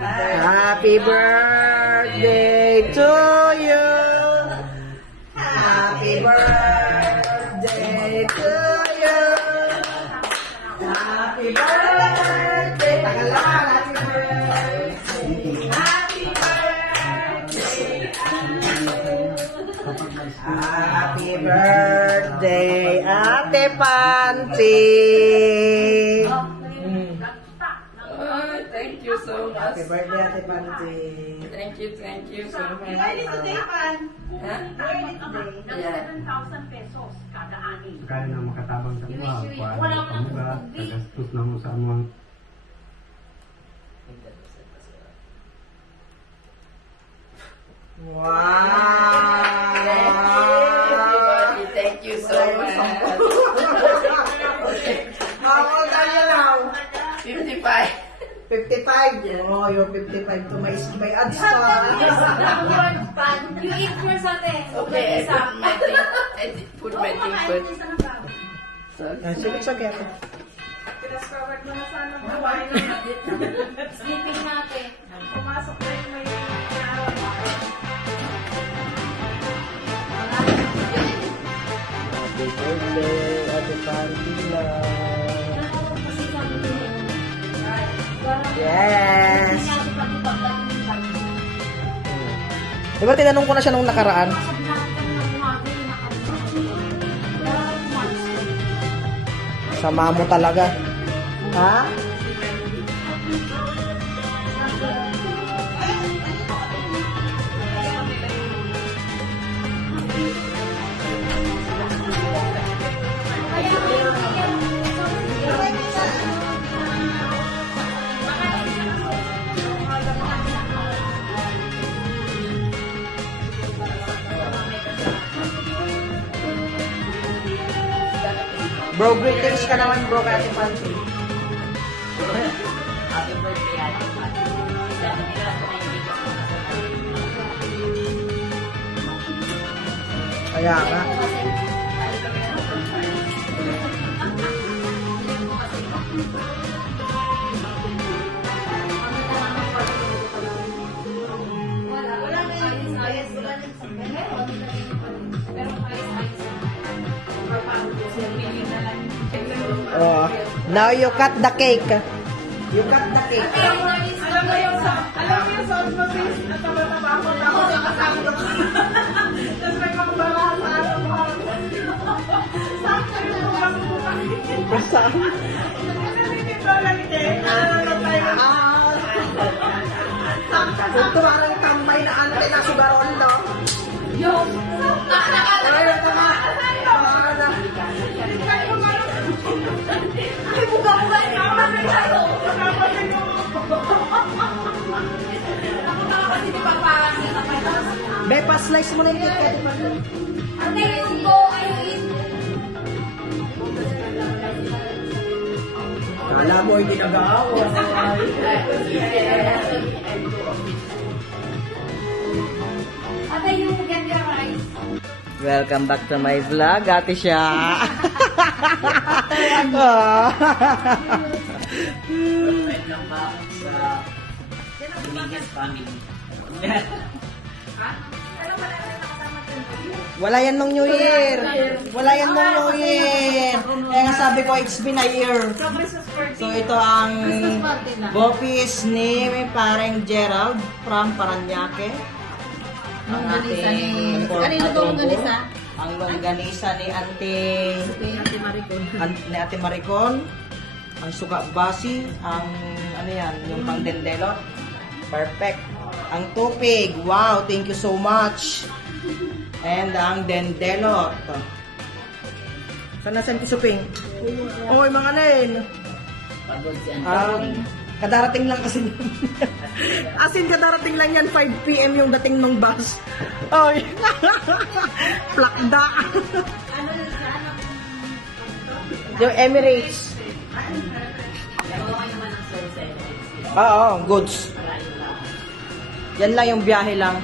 Happy birthday to you. Happy birthday to you. Happy birthday. Tagal lang. Happy birthday. Happy birthday. Happy birthday, Ate Panty. Thank you so much. Happy birthday, Ate Panty. Thank you so much. Early today, Pan. Huh? Early today. Yeah. 7,000 pesos kada ani. Kaya na makatabang sa mga kuwan, Wala pa akong pamuga, tubig. tagastos na mo sa among Wow! Thank you so much. How old are you now? 55. 55? Oh, you're 55 to may ads pa. Pan, you eat first ate. Okay, I put my thing first. Sorry. Sige, sige. Pinascovered mo na sana. Sleeping natin. Pumasok na yung may Happy birthday, Ate Panty lang. Yes! Diba tinanong ko na siya nung nakaraan? Sama mo talaga. Ha? Bro, greetings ka naman bro kay Ate Panty. Happy birthday, Ate Pati. Kaya nga. Oh, now you cut the cake. You cut the cake. Alam mo yung sound mo, sis? Nataba-taba ako na ako sa kasama ko. Tapos may mga bala sa ano mo. Sakto yung bubang mo pa. Saan? Kasi hindi ko lang din. Ano tayo? Kung tumarang tambay na ante na si Baron, no? Yung, Ay, ito na. ay, buga-buga niya. Ako na kasi di ba parang Be, pa-slice mo na yung cake. ate, yung go, ay, eat. Kala mo hindi nag-aaway. Ate, yung get your rice. Welcome back to my vlog, Ate Sha. Welcome back sa Dominguez family. Wala yan nung New Year. Wala yan nung New Year. Kaya nga sabi ko, it's been a year. So ito ang bopis ni pareng Gerald from Paranaque. Ang ating pork adobo. Ang longganisa ni ni Ate Maricon. Ang suka basi. Ang ano yan, yung pang dendelo. Perfect. Ang tupig. Wow, thank you so much. And ang dendelot. Saan na si Suping? Oy, mga nen. Pagod yan. Kadarating lang kasi. As in, kadarating lang yan. 5 PM yung dating ng bus. Oy. Plakda. Yung Emirates. Oo, goods. Yan lang yung biyahe lang.